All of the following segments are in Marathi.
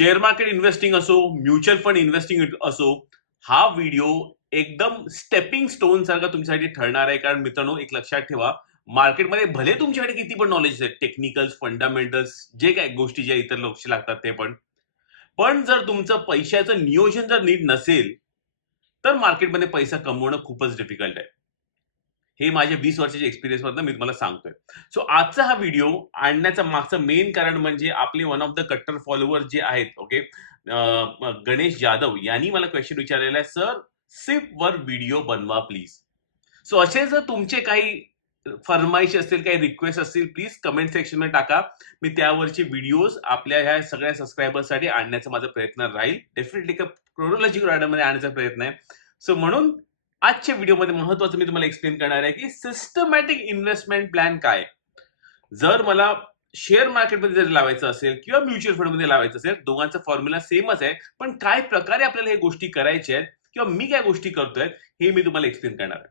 शेअर मार्केट इन्व्हेस्टिंग असो म्युच्युअल फंड इन्व्हेस्टिंग असो हा व्हिडिओ एकदम स्टेपिंग स्टोन सारखा तुमच्यासाठी ठरणार आहे. कारण मित्रांनो एक लक्षात ठेवा मार्केटमध्ये भले तुमच्याकडे किती पण नॉलेज आहे टेक्निकल्स फंडामेंटल्स जे काय गोष्टी ज्या इतर लक्ष लागतात ते पण. पण जर तुमचं पैशाचं नियोजन जर नीट नसेल तर मार्केटमध्ये पैसा कमवणं खूपच डिफिकल्ट आहे. हे माझ्या वीस वर्षाच्या एक्सपिरियन्स मधनं मी तुम्हाला सांगतोय. सो आजचा हा व्हिडिओ आणण्याचं मागचं मेन कारण म्हणजे आपले वन ऑफ द कट्टर फॉलोअर जे आहेत ओके गणेश जाधव यांनी मला क्वेश्चन विचारलेला आहे सर सिप वर व्हिडिओ बनवा प्लीज सो असे जर तुमचे काही फरमाईश असतील काही रिक्वेस्ट असतील प्लीज कमेंट सेक्शनमध्ये टाका. मी त्यावरचे व्हिडिओज आपल्या ह्या सगळ्या सबस्क्रायबरसाठी आणण्याचा माझा प्रयत्न राहील. डेफिनेटली क्रोनॉलॉजिकल ऑर्डरमध्ये आणण्याचा प्रयत्न आहे. सो म्हणून आजच्या व्हिडिओमध्ये महत्वाचं मी तुम्हाला एक्सप्लेन करणार आहे की सिस्टमॅटिक इन्व्हेस्टमेंट प्लॅन काय? जर मला शेअर मार्केटमध्ये जर लावायचं असेल किंवा म्युच्युअल फंडमध्ये लावायचं असेल दोघांचा फॉर्म्युला सेमच आहे पण काय प्रकारे आपल्याला हे गोष्टी करायच्या आहेत किंवा मी काय गोष्टी करतोय हे मी तुम्हाला एक्सप्लेन करणार आहे.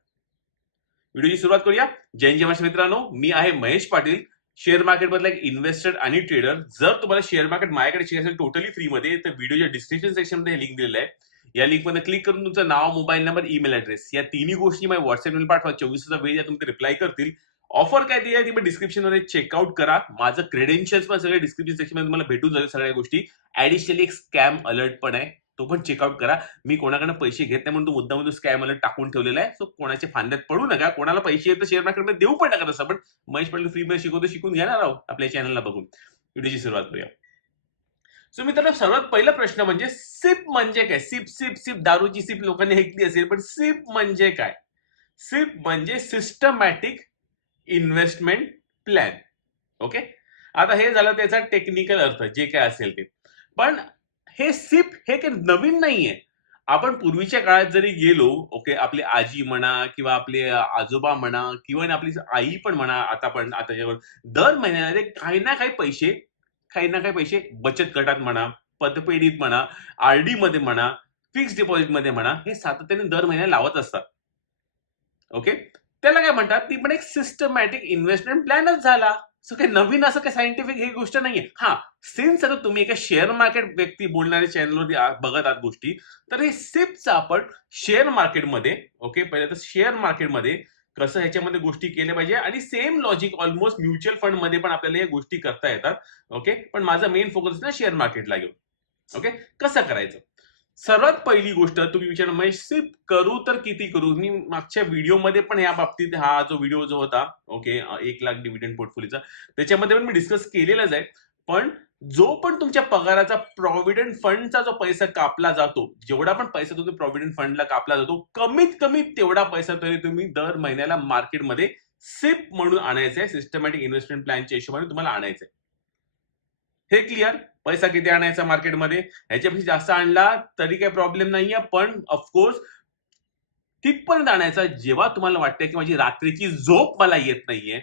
व्हिडिओची सुरुवात करूया. जैन जय मित्रांनो. मी आहे महेश पाटील. शेअर मार्केटमधला एक इन्व्हेस्टर आणि ट्रेडर जर तुम्हाला शेअर मार्केट माझ्याकडे शेअर असेल टोटली फ्रीमध्ये तर व्हिडिओच्या डिस्क्रिप्शन सेक्शनमध्ये लिंक दिलेलं आहे. या लिंकमध्ये क्लिक करून तुमचं नाव मोबाईल नंबर ईमेल ऍड्रेस या तिन्ही गोष्टी माझ्या व्हॉट्सअपवर पाठवा. चोवीसचा वेळ या तुम्ही रिप्लाय करतील. ऑफर काय ती आहे ती डिस्क्रिप्शनमध्ये चेकआउट करा. माझं क्रेडेन्शियल्स पण सगळे डिस्क्रिप्शन सेक्शनमध्ये तुम्हाला भेटून जाईल सगळ्या गोष्टी. ऍडिशनली एक स्कॅम अलर्ट पण आहे. तो पण चेकआउट करा. मी कोणाकडे पैसे घेत नाही म्हणून तो मुद्दा तो स्कॅम अलर्ट टाकून ठेवलेला आहे. सो कोणाच्या फांद्यात पडू नका. कोणाला पैसे येत शेअर मार्केटमध्ये देऊ पण नका तसं. पण महेश पाटील फ्री मध्ये शिकवतो शिकून घेणार आहोत आपल्या चॅनलला बघून. व्हिडिओची सुरुवात करूया. सो मित्रांनो सर्वात पहिला प्रश्न म्हणजे सिप म्हणजे काय? सिप सिप सिप दारूची सिप लोकांनी ऐकली असेल पण सिप म्हणजे काय? सिप म्हणजे सिस्टमॅटिक इन्व्हेस्टमेंट प्लॅन ओके आता हे झालं त्याचा टेक्निकल अर्थ जे काय असेल ते. पण हे सिप हे काही नवीन नाहीये. आपण पूर्वीच्या काळात जरी गेलो ओके आपली आजी म्हणा किंवा आपले आजोबा म्हणा किंवा आपली आई पण म्हणा आता पण आता दर महिन्यामध्ये काही ना काही पैसे काही ना काही पैसे बचत गटात म्हणा पतपेढीत म्हणा आरडी मध्ये म्हणा फिक्स डिपॉझिटमध्ये म्हणा हे सातत्याने दर महिन्याला लावत असतात. ओके त्याला काय म्हणतात? ती पण एक सिस्टमॅटिक इन्व्हेस्टमेंट प्लॅनच झाला. सो काही नवीन असं काही सायंटिफिक ही गोष्ट नाहीये. हा सिन्स आता तुम्ही एका शेअर मार्केट व्यक्ती बोलणाऱ्या चॅनलवरती बघत आहात गोष्टी तर हे सिप्स आपण शेअर मार्केटमध्ये ओके पहिले तर शेअर मार्केटमध्ये कसं ह्याच्यामध्ये गोष्टी केल्या पाहिजे आणि सेम लॉजिक ऑलमोस्ट म्युच्युअल फंडमध्ये पण आपल्याला या गोष्टी करता येतात. ओके पण माझा मेन फोकस ना शेअर मार्केटला घेऊन. ओके कसं करायचं? सर्वात पहिली गोष्ट तुम्ही विचार महेश सिप करू तर किती करू? मी मागच्या व्हिडिओमध्ये पण या बाबतीत हा जो व्हिडिओ जो होता ओके एक लाख डिव्हिडंड पोर्टफोलिओचा त्याच्यामध्ये पण मी डिस्कस केलेलाच आहे. पण जो पण तुमच्या पगाराचा प्रॉव्हिडंट फंडचा जो पैसा कापला जातो जेवढा पण पैसा तुम्ही प्रॉव्हिडंट फंडला कापला जातो कमीत कमी तेवढा पैसा तरी तुम्ही दर महिन्याला मार्केटमध्ये सिप म्हणून आणायचा आहे सिस्टमॅटिक इन्व्हेस्टमेंट प्लॅनच्या हिशोबाने तुम्हाला आणायचं आहे हे क्लिअर पैसा किती आणायचा मार्केटमध्ये ह्याच्यापेक्षा जास्त आणला तरी काही प्रॉब्लेम नाहीये पण ऑफकोर्स तिथपर्यंत आणायचा जेव्हा तुम्हाला वाटतं की माझी रात्रीची झोप मला येत नाहीये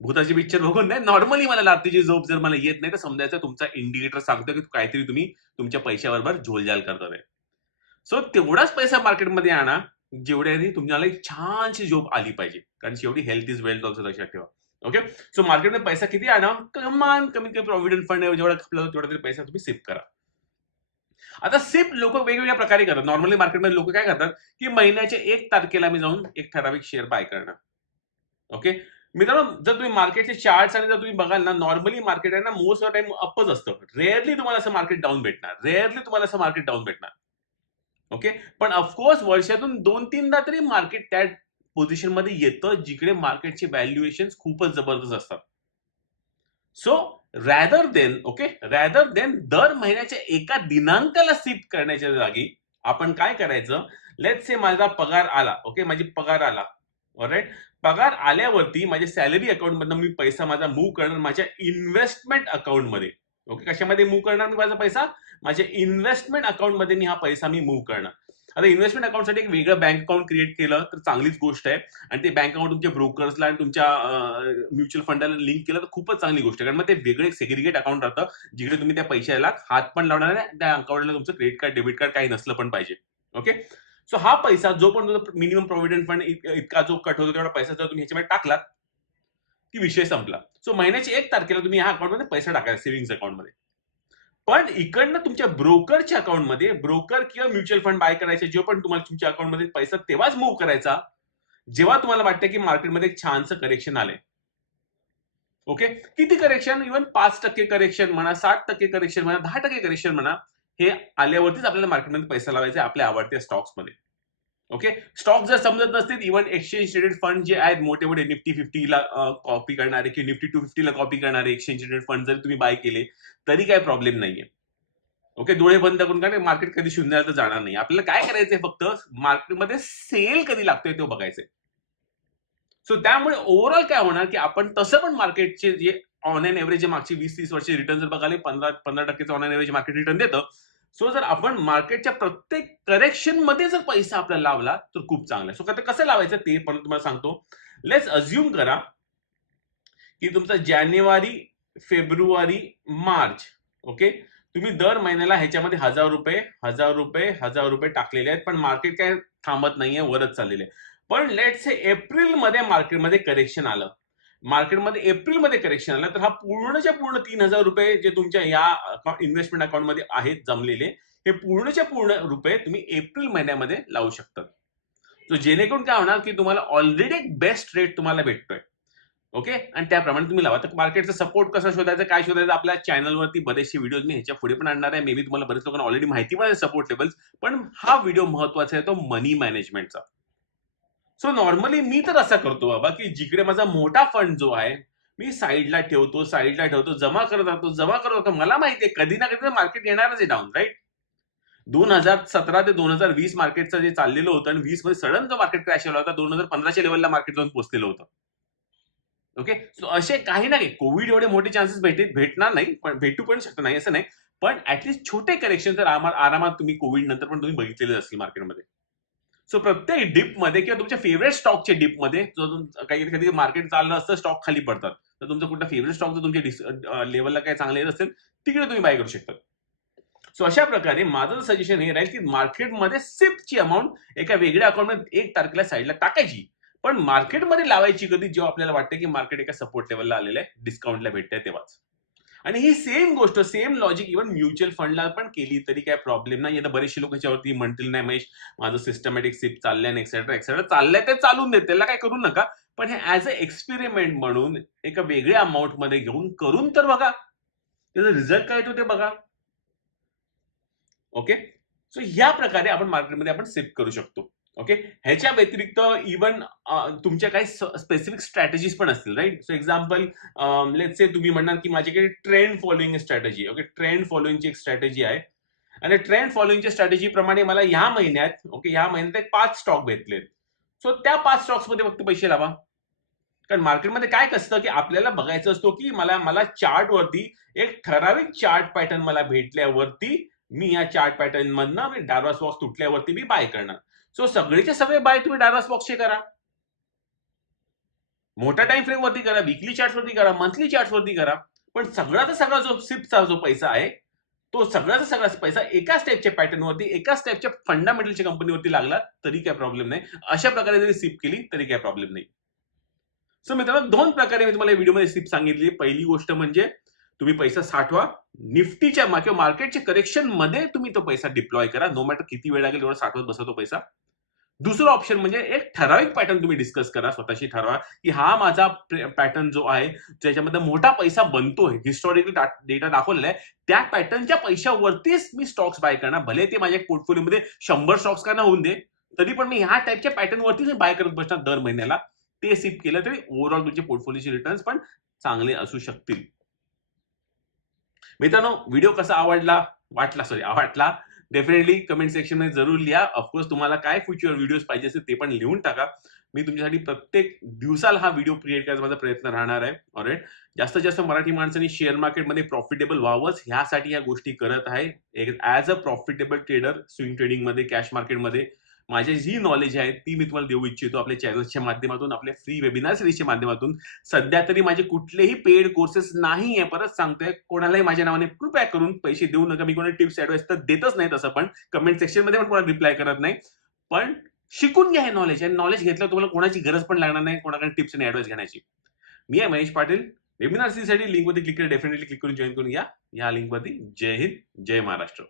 भूताची पिक्चर बघून नाही. नॉर्मली मला रात्रीची झोप जर मला येत नाही तर समजायचं तुमचा इंडिकेटर सांगतो की काहीतरी तुम्ही तुमच्या पैशाबरोबर झोलझाल करतोय सो तेवढाच पैसा मार्केटमध्ये आणा जेवढ्याने तुम्हाला एक छानशी झोप आली पाहिजे. कारण शेवटी हेल्थ इज वेल्थ ऑल्सो लक्षात ठेवा. ओके सो मार्केटमध्ये पैसा किती आणा? कमान कमीत कमी प्रॉव्हिडंट फंड जेवढा खपला तेवढा तरी पैसा तुम्ही सेव्ह करा. आता सेफ लोक वेगवेगळ्या प्रकारे करतात. नॉर्मली मार्केटमध्ये लोक काय करतात की महिन्याच्या एक तारखेला मी जाऊन एक ठराविक शेअर बाय करणार. ओके मित्रांनो जर तुम्ही मार्केटचे चार्ट्स आणि जर तुम्ही बघाल ना नॉर्मली मार्केट आहे ना मोस्ट ऑफ टाइम अपच असतं. रेअरली तुम्हाला असं मार्केट डाऊन भेटणार. रेअरली तुम्हाला असं मार्केट डाऊन भेटणार. ओके पण ऑफकोर्स वर्षातून दोन तीनदा तरी मार्केट त्या पोझिशनमध्ये येतं जिकडे मार्केटचे व्हॅल्युएशन खूपच जबरदस्त असतात. So rather than okay rather than दर महिन्याच्या एका दिनांकाला सिप करण्याच्या जागी आपण काय करायचं? लेट से माझा पगार आला ओके माझी पगार आला ऑलराईट पगार आल्यावरती माझ्या सॅलरी अकाउंटमधनं मी पैसा माझा मूव्ह करणार माझ्या इन्व्हेस्टमेंट अकाउंटमध्ये ओके? कशामध्ये मूव्ह करणार मी माझा पैसा? माझ्या इन्व्हेस्टमेंट अकाउंटमध्ये मी हा पैसा मी मूव्ह करणार. आता इन्व्हेस्टमेंट अकाउंटसाठी एक वेगळं बँक अकाउंट क्रिएट केलं तर चांगलीच गोष्ट आहे. आणि ते बँक अकाउंट तुमच्या ब्रोकर्सला आणि तुमच्या म्युच्युअल फंडाला लिंक केलं तर खूपच चांगली गोष्ट आहे. कारण मग ते वेगळं एक सेग्रिगेट अकाउंट राहतं जिकडे तुम्ही त्या पैशाला हात पण लावणार नाही त्या अकाउंटला तुमचं क्रेडिट कार्ड डेबिट कार्ड काही नसलं पण पाहिजे. ओके? सो हा पैसा जो पण मिनिमम प्रॉव्हिडंट फंड इतका जो कट होतो तेवढा पैसा जर तुम्ही ह्याच्यामध्ये टाकलात की विषय संपला. सो महिन्याची एक तारखेला तुम्ही ह्या अकाउंटमध्ये पैसा टाकायचा सेव्हिंग्स अकाउंटमध्ये पण इकडनं तुमच्या ब्रोकरच्या अकाउंटमध्ये ब्रोकर किंवा म्युच्युअल फंड बाय करायचे जो पण तुम्हाला तुमच्या अकाउंटमध्ये पैसा तेव्हाच मूव्ह करायचा जेव्हा तुम्हाला वाटतं की मार्केटमध्ये एक छानसं करेक्शन आलंय. ओके किती करेक्शन इव्हन पाच टक्के करेक्शन म्हणा सात टक्के करेक्शन म्हणा दहा टक्के करेक्शन म्हणा हे आल्यावरतीच आपल्याला मार्केटमध्ये पैसा लावायचा आपल्या आवडत्या स्टॉक्समध्ये ओके स्टॉक जर समजत नसतील इव्हन एक्सचेंज ट्रेडेड फंड जे आहेत मोठे मोठे निफ्टी फिफ्टीला कॉपी करणारे किंवा निफ्टी टू फिफ्टीला कॉपी करणारे एक्सचेंज ट्रेडेड फंड जर तुम्ही बाय केले तरी काही प्रॉब्लेम नाहीये. ओके डोळे बंद करून कारण मार्केट कधी शून्याला तर जाणार नाही. आपल्याला काय करायचंय फक्त? मार्केटमध्ये सेल कधी लागतोय तो बघायचंय. सो त्यामुळे ओव्हरऑल काय होणार की आपण तसं पण मार्केटचे जे ऑन एव्हरेज मागचे वीस तीस वर्षे रिटर्न जर बघाले पंधरा पंधरा टक्केचं ऑन एव्हरेज मार्केट रिटर्न देतं सो जर आपण मार्केटच्या प्रत्येक करेक्शनमध्ये जर पैसा आपल्याला लावला तर खूप चांगला सो आता कसं लावायचं ते पण तुम्हाला सांगतो. लेट्स अज्युम करा की तुमचा जानेवारी फेब्रुवारी मार्च ओके तुम्ही दर महिन्याला ह्याच्यामध्ये हजार रुपये हजार रुपये हजार रुपये टाकलेले आहेत पण मार्केट काय थांबत नाहीये वरच चाललेले आहे. पण लेट्स एप्रिलमध्ये मार्केटमध्ये करेक्शन आलं. मार्केटमध्ये एप्रिलमध्ये करेक्शन आलं तर हा पूर्णच्या पूर्ण तीन हजार रुपये जे तुमच्या या इन्व्हेस्टमेंट अकाउंटमध्ये आहेत जमलेले हे पूर्णच्या पूर्ण रुपये तुम्ही एप्रिल महिन्यामध्ये लावू शकता. तो जेणेकरून काय होणार की तुम्हाला ऑलरेडी एक बेस्ट रेट तुम्हाला भेटतोय. ओके आणि त्याप्रमाणे तुम्ही लावा. तर मार्केटचा सपोर्ट कसा शोधायचा काय शोधायचं आपल्या चॅनलवरती बरेचसे व्हिडिओ मी ह्याच्या पुढे पण आणणार आहे. मे बी तुम्हाला बरेच लोकांना ऑलरेडी माहिती पण आहे सपोर्ट लेवल्स पण हा व्हिडिओ महत्त्वाचा आहे तो मनी मॅनेजमेंटचा सो नॉर्मली मी तर असा करतो बाबा की जिकडे माझा मोठा फंड जो आहे मी साईडला ठेवतो साईडला ठेवतो जमा करत राहतो जमा करत राहतो. मला माहिती आहे कधी ना कधी मार्केट येणारच आहे डाऊन राईट दोन हजार सतरा ते दोन हजार वीस मार्केटचं जे चाललेलं होतं आणि वीसमध्ये सडन जो मार्केट क्रॅश झाला होता दोन हजार पंधराशे लेवलला मार्केट जाऊन पोहोचलेलं होतं. ओके सो असे काही ना काही कोविड एवढे मोठे चान्सेस भेटे भेटणार नाही पण भेटू पण शकत नाही असं नाही. पण ऍटलिस्ट छोटे करेक्शन तर आरामात आरामात तुम्ही कोविड नंतर पण तुम्ही बघितलेले असतील मार्केटमध्ये सो प्रत्येक डिपमध्ये किंवा तुमच्या फेवरेट स्टॉकच्या डिपमध्ये काही कधी मार्केट चाललं असतं स्टॉक खाली पडतात. तर तुमचा कुठला फेवरेट स्टॉक जर तुमच्या लेवलला काही चांगले येत असेल तिकडे तुम्ही बाय करू शकता. सो अशा प्रकारे माझं सजेशन हे राहील की मार्केटमध्ये सिपची अमाऊंट एका वेगळ्या अकाउंटमध्ये एक तारखेला साईडला टाकायची. पण मार्केटमध्ये लावायची कधी जेव्हा आपल्याला वाटते की मार्केट एका सपोर्ट लेवलला आलेलं आहे डिस्काउंटला भेटतंय तेव्हाच. आणि ही सेम गोष्ट सेम लॉजिक इव्हन म्युच्युअल फंडला पण केली तरी काय प्रॉब्लेम नाही. आता बरेचसे लोक ह्याच्यावरती म्हणतील नाही महेश माझं सिस्टमॅटिक सिप चाललंय आणि एक्सेट्रा एक्सेट्रा चाललंय ते चालून देत त्याला काय करू नका. पण हे ऍज अ एक्सपेरिमेंट म्हणून एका वेगळ्या अमाऊंटमध्ये घेऊन करून तर बघा. त्याचा रिझल्ट काय येतो ते बघा. ओके सो ह्या प्रकारे आपण मार्केटमध्ये आपण सिप करू शकतो. ओके ह्याच्या व्यतिरिक्त इवन तुमच्या काही स्पेसिफिक स्ट्रॅटेजीज पण असतील right so example let say तुम्ही म्हणणार की माझ्याकडे trend following strategy okay trend फॉलोईंगची एक स्ट्रॅटेजी आहे. आणि ट्रेंड फॉलोइंगच्या स्ट्रॅटेजी प्रमाणे मला ह्या महिन्यात ओके ह्या महिन्यात एक पाच स्टॉक भेटलेत. सो त्या पाच स्टॉक्समध्ये फक्त पैसे लावा. कारण मार्केटमध्ये काय असतं की आपल्याला बघायचं असतो की मला मला चार्ट वरती एक ठराविक चार्ट पॅटर्न मला भेटल्यावरती मी या चार्ट पॅटर्न मधनं मी स्टॉक्स तुटल्यावरती मी बाय करणार. सो सगळेचे सगळे बाय तुम्ही डायव्हर्स बॉक्सचे करा. मोठ्या टाइम फ्रेम वरती करा विकली चार्ट वरती करा मंथली चार्ट वरती करा. पण सगळ्याचा सगळा जो सिपचा जो पैसा आहे तो सगळ्याचा सगळा पैसा एका स्टेपच्या पॅटर्न वरती एका स्टेपच्या फंडामेंटलच्या कंपनीवरती लागला तरी काय प्रॉब्लेम नाही. अशा प्रकारे जरी सिप केली तरी काय प्रॉब्लेम नाही. सो मित्रांनो दोन प्रकारे मी तुम्हाला व्हिडिओमध्ये सिप सांगितली. पहिली गोष्ट म्हणजे तुम्ही पैसा साठवा. निफ्टीच्या किंवा मार्केटच्या करेक्शनमध्ये तुम्ही तो पैसा डिप्लॉय करा. नो मॅटर किती वेळ लागेल एवढा साठवत बसा तो पैसा. दुसरं ऑप्शन म्हणजे एक ठराविक पॅटर्न तुम्ही डिस्कस करा स्वतःशी ठरवा की हा माझा पॅटर्न जो आहे ज्याच्यामध्ये मोठा पैसा बनतोय हिस्टॉरिकल डेटा दाखवलेला आहे त्या पॅटर्नच्या पैशावरतीच मी स्टॉक्स बाय करणार. भले ते माझ्या पोर्टफोलिओमध्ये शंभर स्टॉक्स का ना होऊन दे तरी पण मी ह्या टाईपच्या पॅटर्न वरतीच बाय करत बसणार दर महिन्याला. ते सिप केलं तरी ओव्हरऑल तुमचे पोर्टफोलिओचे रिटर्न्स पण चांगले असू शकतील. मित्रांनो व्हिडिओ कसा आवडला? वाटला सॉरी आवडला. डेफिनेटली कमेंट सेक्शनमध्ये जरूर लिहा. ऑफकोर्स तुम्हाला काय फ्युचर व्हिडिओज पाहिजे असेल ते पण लिहून टाका. मी तुमच्यासाठी प्रत्येक दिवसाला हा व्हिडिओ क्रिएट करायचा माझा प्रयत्न राहणार आहे. ऑलरेट जास्तीत जास्त मराठी माणसांनी शेअर मार्केटमध्ये प्रॉफिटेबल व्हावंच ह्यासाठी या गोष्टी करत आहे. As a profitable trader swing ट्रेडिंगमध्ये कॅश मार्केटमध्ये माझी जी नॉलेज आहे ती मी तुम्हाला देऊ इच्छितो आपल्या चॅनल्सच्या माध्यमातून आपल्या फ्री वेबिनार सिरीजच्या माध्यमातून. सध्या तरी माझे कुठलेही पेड कोर्सेस नाही आहे परत सांगतोय कोणालाही माझ्या नावाने कृपया करून पैसे देऊ नका. मी कोणी टिप्स ऍडवाइस तर देतच नाही तसं पण. कमेंट सेक्शनमध्ये पण कोणाला रिप्लाय करत नाही. पण शिकून घ्या हे नॉलेज आणि नॉलेज घेतलं तुम्हाला कोणाची गरज पण लागणार नाही कोणाकडे टिप्स आणि ऍडवाइस घेण्याची. मी आहे महेश पाटील. वेबिनारसाठी लिंकवरती क्लिक करा. डेफिनेटली क्लिक करून जॉईन करून घ्या. या लिंकवरती जय हिंद जय महाराष्ट्र.